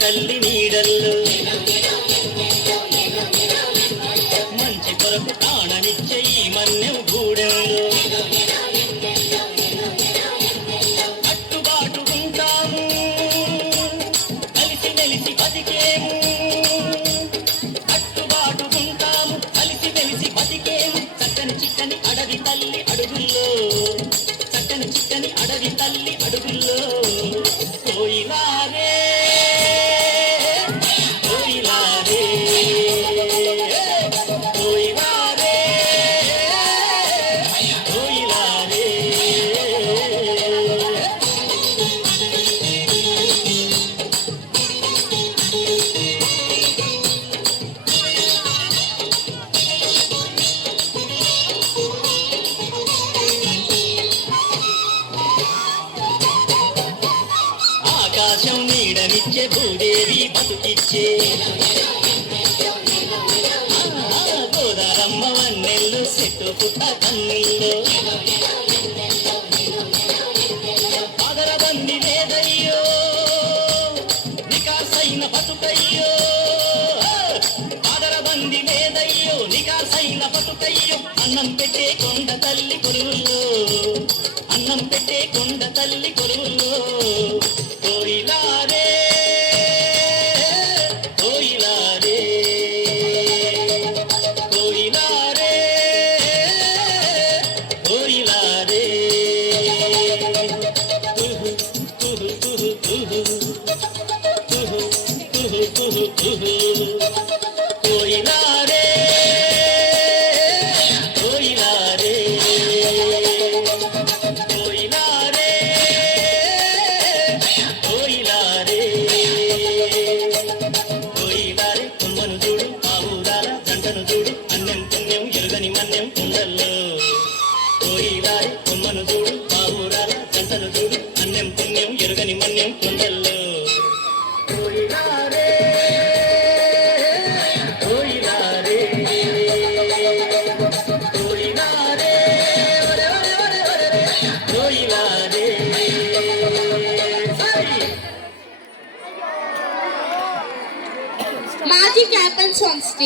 తల్లి నీడల్లో మంచి కొరకు ప్రాణనిచ్చే ఈ మన్నెం గూడెంలో కట్టుబాటు ఉంటాము కలిసి మెలిసి బతికేము కట్టుబాటు ఉంటాము కలిసి మెలిసి బతికేము చక్కని చిక్కని అడవి తల్లి అడుగుల్లో చక్కని చిక్కని అడవి తల్లి అడుగుల్లో కోయిలారే కోయిలారే కోయిలారే కోయిలారే ఆకాశం నీడనిచ్చే భూదేవి బతుకిచ్చే గోదారమ్మ వన్నెల్లు చెట్టు పుట్ట కన్నుల్లో ఆదరబంది లేదయ్యో నికాసైన బతుకయ్యో ఆదరబంది లేదయ్యో నికాసైన బతుకయ్యో అన్నం పెట్టే కొండ తల్లి కొలువుల్లో అన్నం పెట్టే కొండ తల్లి కొలువుల్లో కోయిలారే కోయిలారే కోయిలారే కోయిలారే కుహు కుహు కుహు కుహు కుహు కుహు కుహు కుహు కోయిలారే కోయిలారే కోయిలారే కోయిలారే కోయిలారే కొమ్మను చూడు ఆ ఊరాల జంటను చూడు అన్నం పుణ్యం ఎరుగని మన్యం కుండల్లో కోయిలారే కొమ్మను చూడు ఆ ఊరాల జంటను చూడు అన్నం పుణ్యం ఎరుగని మన్యం కుండల్లో కోయిలారే కోయిలారే కోయిలారే కోయిలారే Magic happens on stage.